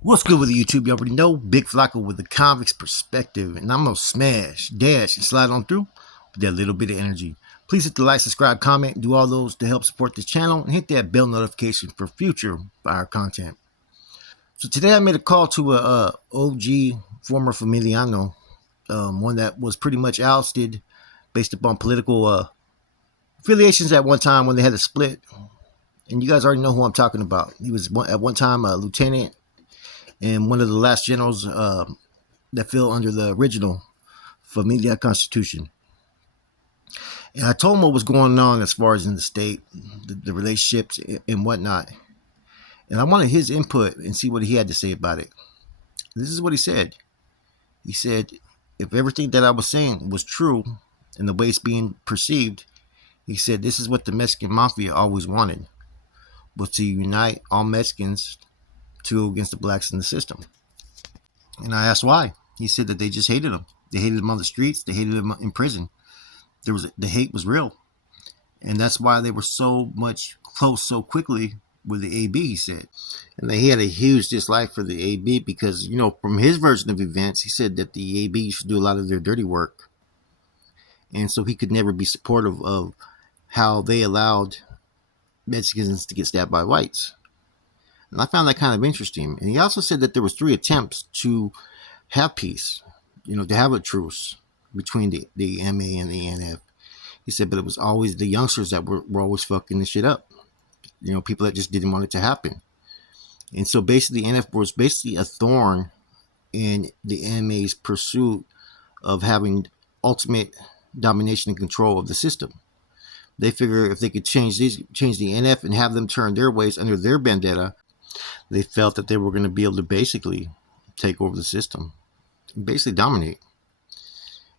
What's good with the YouTube? You already know Big Flocka with the convict's perspective, and I'm gonna smash, dash, and slide on through with that little bit of energy. Please hit the like, subscribe, comment, do all those to help support this channel, and hit that bell notification for future fire content. So today I made a call to a OG former Familiano, one that was pretty much ousted based upon political affiliations at one time when they had a split. And you guys already know who I'm talking about. He was at one time a lieutenant and one of the last generals that fell under the original Familia Constitution. And I told him what was going on as far as in the state, the relationships and whatnot. And I wanted his input and see what he had to say about it. This is what he said. He said, if everything that I was saying was true and the way it's being perceived, he said, this is what the Mexican Mafia always wanted, was to unite all Mexicans to go against the blacks in the system. And I asked why. He said that they just hated him. They hated him on the streets. They hated him in prison. The hate was real, and that's why they were so much close so quickly with the AB. He said, and he had a huge dislike for the AB because from his version of events, he said that the AB used to do a lot of their dirty work, and so he could never be supportive of how they allowed Mexicans to get stabbed by whites. And I found that kind of interesting. And he also said that there was 3 attempts to have peace, to have a truce between the MA and the NF. He said, but it was always the youngsters that were always fucking the shit up. People that just didn't want it to happen. And so basically, the NF was basically a thorn in the MA's pursuit of having ultimate domination and control of the system. They figure if they could change the NF and have them turn their ways under their vendetta, they felt that they were going to be able to basically take over the system and basically dominate.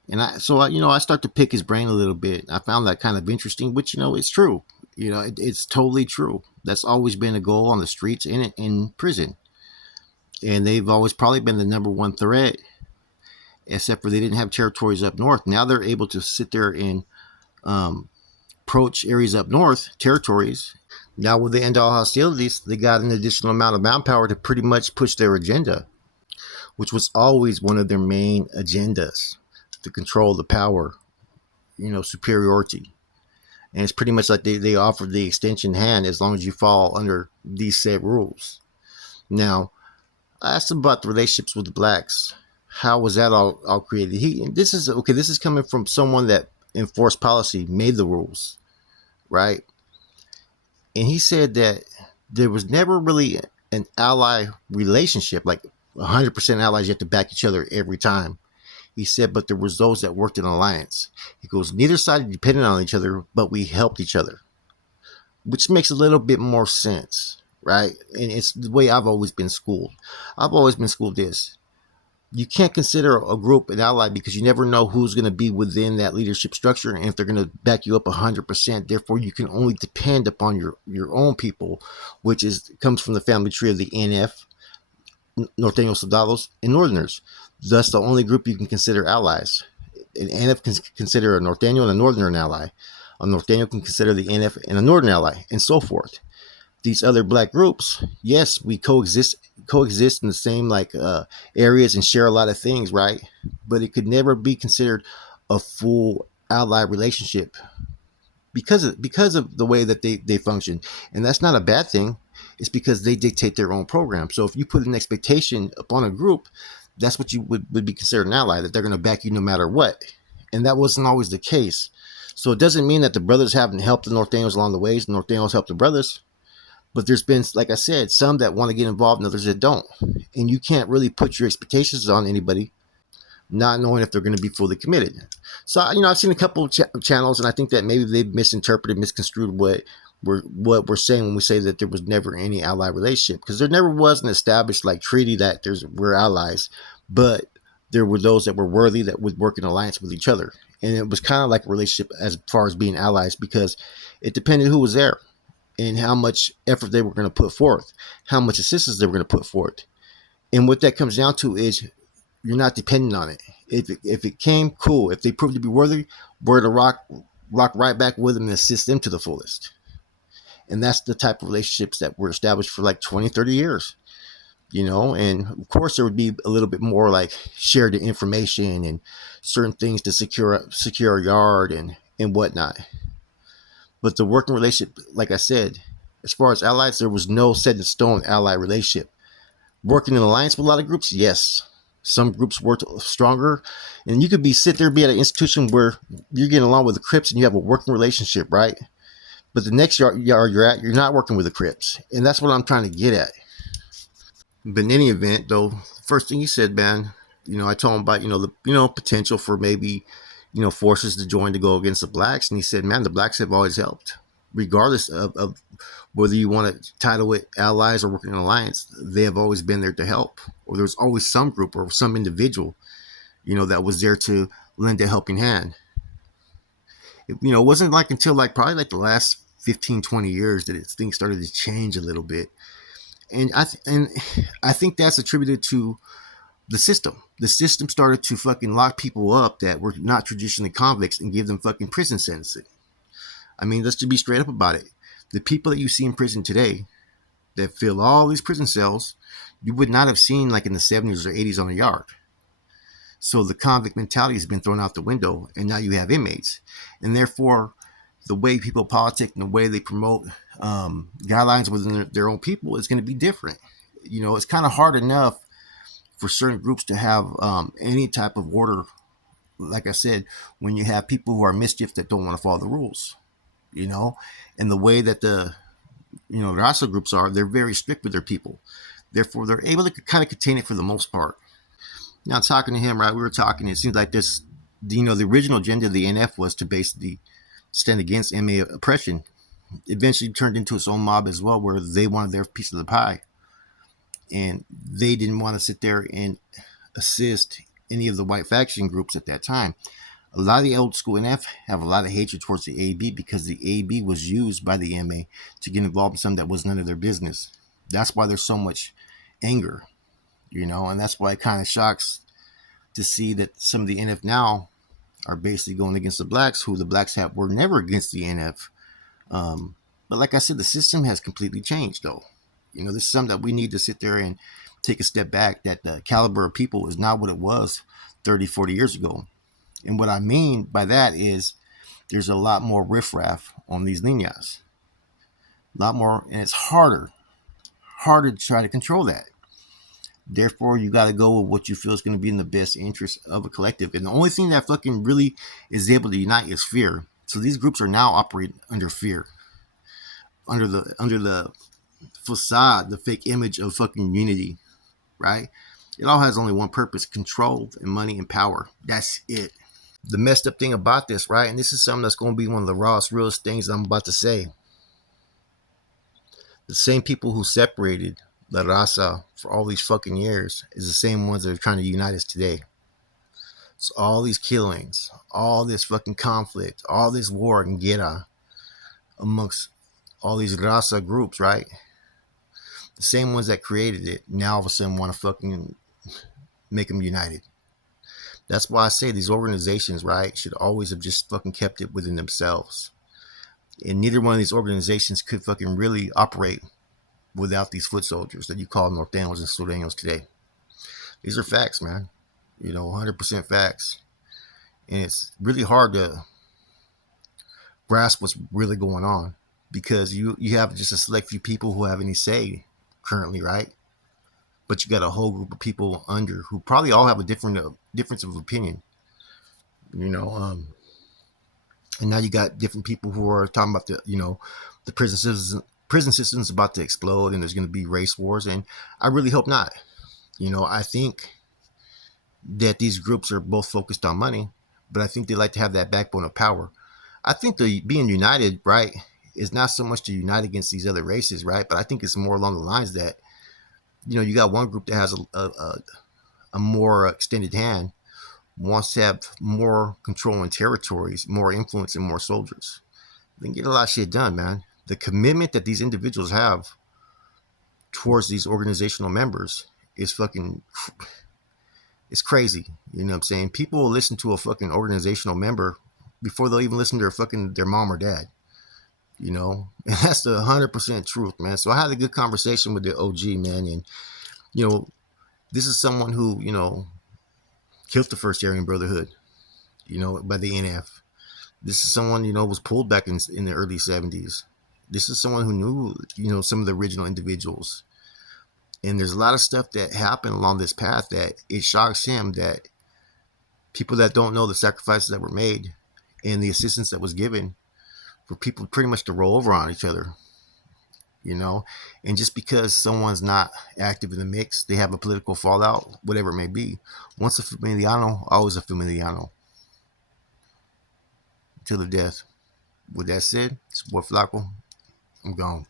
And I start to pick his brain a little bit. I found that kind of interesting, which, it's true. It's totally true. That's always been a goal on the streets and in prison. And they've always probably been the number one threat, except for they didn't have territories up north. Now they're able to sit there and approach areas up north, territories. Now with the end all hostilities, they got an additional amount of manpower to pretty much push their agenda, which was always one of their main agendas, to control the power, superiority. And it's pretty much like they offer the extension hand as long as you fall under these set rules. Now, I asked him about the relationships with the blacks. How was that all created? This is coming from someone that enforced policy, made the rules, right? And he said that there was never really an ally relationship, like 100% allies, you have to back each other every time. He said, but there was those that worked in alliance. He goes, neither side depended on each other, but we helped each other, which makes a little bit more sense, right? And it's the way I've always been schooled. I've always been schooled this. You can't consider a group an ally because you never know who's going to be within that leadership structure and if they're going to back you up 100%. Therefore, you can only depend upon your own people, which comes from the family tree of the NF, Norteños, Soldados, and Northerners. Thus, the only group you can consider allies. An NF can consider a Norteño and a Northerner an ally. A Norteño can consider the NF and a Northern ally, and so forth. These other black groups, yes, we coexist in the same areas and share a lot of things, right? But it could never be considered a full ally relationship because of the way that they function. And that's not a bad thing. It's because they dictate their own program. So if you put an expectation upon a group, that's what you would be considered an ally, that they're going to back you no matter what. And that wasn't always the case. So it doesn't mean that the brothers haven't helped the Norteños along the ways. The Norteños helped the brothers. But there's been, like I said, some that want to get involved and others that don't. And you can't really put your expectations on anybody not knowing if they're going to be fully committed. So, I've seen a couple of channels, and I think that maybe they've misinterpreted, misconstrued what we're saying when we say that there was never any ally relationship, because there never was an established treaty that we're allies, but there were those that were worthy that would work in alliance with each other. And it was kind of like a relationship as far as being allies, because it depended who was there and how much effort they were going to put forth, how much assistance they were going to put forth. And what that comes down to is you're not dependent on it. If it came, cool. If they proved to be worthy, we're to rock right back with them and assist them to the fullest. And that's the type of relationships that were established for 20, 30 years. And of course there would be a little bit more like shared information and certain things to secure a yard and whatnot. But the working relationship, like I said, as far as allies, there was no set in stone ally relationship. Working in alliance with a lot of groups, yes. Some groups worked stronger, and you could sit there, be at an institution where you're getting along with the Crips and you have a working relationship, right? But the next yard you're at, you're not working with the Crips, and that's what I'm trying to get at. But in any event, though, first thing he said, man, I told him about the potential for maybe forces to join to go against the blacks, and he said, man, the blacks have always helped, regardless of whether you want to title it allies or working in alliance. They have always been there to help, or there's always some group or some individual that was there to lend a helping hand. It wasn't like until like probably like the last 15, 20 years that things started to change a little bit. And I think that's attributed to the system. The system started to fucking lock people up that were not traditionally convicts and give them fucking prison sentences. I mean, let's just be straight up about it. The people that you see in prison today that fill all these prison cells, you would not have seen like in the 70s or 80s on a yard. So the convict mentality has been thrown out the window, and now you have inmates. And therefore, the way people politic and the way they promote guidelines within their own people is going to be different. It's kind of hard enough for certain groups to have any type of order. Like I said, when you have people who are mischief that don't want to follow the rules, and the way that the Rasa groups are, they're very strict with their people. Therefore, they're able to kind of contain it for the most part. Now, talking to him, right, we were talking, it seems like this, the original agenda of the NF was to basically stand against MA oppression. Eventually turned into its own mob as well, where they wanted their piece of the pie. And they didn't want to sit there and assist any of the white faction groups at that time. A lot of the old school NF have a lot of hatred towards the AB because the AB was used by the MA to get involved in something that was none of their business. That's why there's so much anger, and that's why it kind of shocks to see that some of the NF now are basically going against the blacks, who the blacks were never against the NF. But like I said, the system has completely changed, though. This is something that we need to sit there and take a step back, that the caliber of people is not what it was 30, 40 years ago. And what I mean by that is there's a lot more riffraff on these lineas. A lot more, and it's harder to try to control that. Therefore, you got to go with what you feel is going to be in the best interest of a collective. And the only thing that fucking really is able to unite is fear. So these groups are now operating under fear, under the facade, the fake image of fucking unity, right? It all has only one purpose: control and money and power. That's it. The messed up thing about this, right? And this is something that's going to be one of the rawest, realest things I'm about to say. The same people who separated La Raza for all these fucking years is the same ones that are trying to unite us today. So all these killings, all this fucking conflict, all this war and guerra amongst all these Raza groups, right? The same ones that created it now all of a sudden want to fucking make them united. That's why I say these organizations, right, should always have just fucking kept it within themselves. And neither one of these organizations could fucking really operate without these foot soldiers that you call Norteños and Sureños today. These are facts, man. 100% facts. And it's really hard to grasp what's really going on because you have just a select few people who have any say currently, right? But you got a whole group of people under who probably all have a difference of opinion, and now you got different people who are talking about the prison system's about to explode and there's going to be race wars, and I really hope not. I think that these groups are both focused on money, but I think they like to have that backbone of power. I think the being united, right, is not so much to unite against these other races, right, but I think it's more along the lines that you got one group that has a more extended hand, wants to have more control in territories, more influence, and more soldiers. They can get a lot of shit done, man. The commitment that these individuals have towards these organizational members is fucking, it's crazy. You know what I'm saying? People will listen to a fucking organizational member before they'll even listen to their mom or dad. And that's the 100% truth, man. So I had a good conversation with the OG, man, and You know, this is someone who, killed the first Aryan Brotherhood, by the NF. This is someone, was pulled back in the early 70s. This is someone who knew, some of the original individuals. And there's a lot of stuff that happened along this path that it shocks him that people that don't know the sacrifices that were made and the assistance that was given for people pretty much to roll over on each other, you know? And just because someone's not active in the mix, they have a political fallout, whatever it may be. Once a familiano, always a familiano. Till the death. With that said, it's boy Flacco. I'm gone.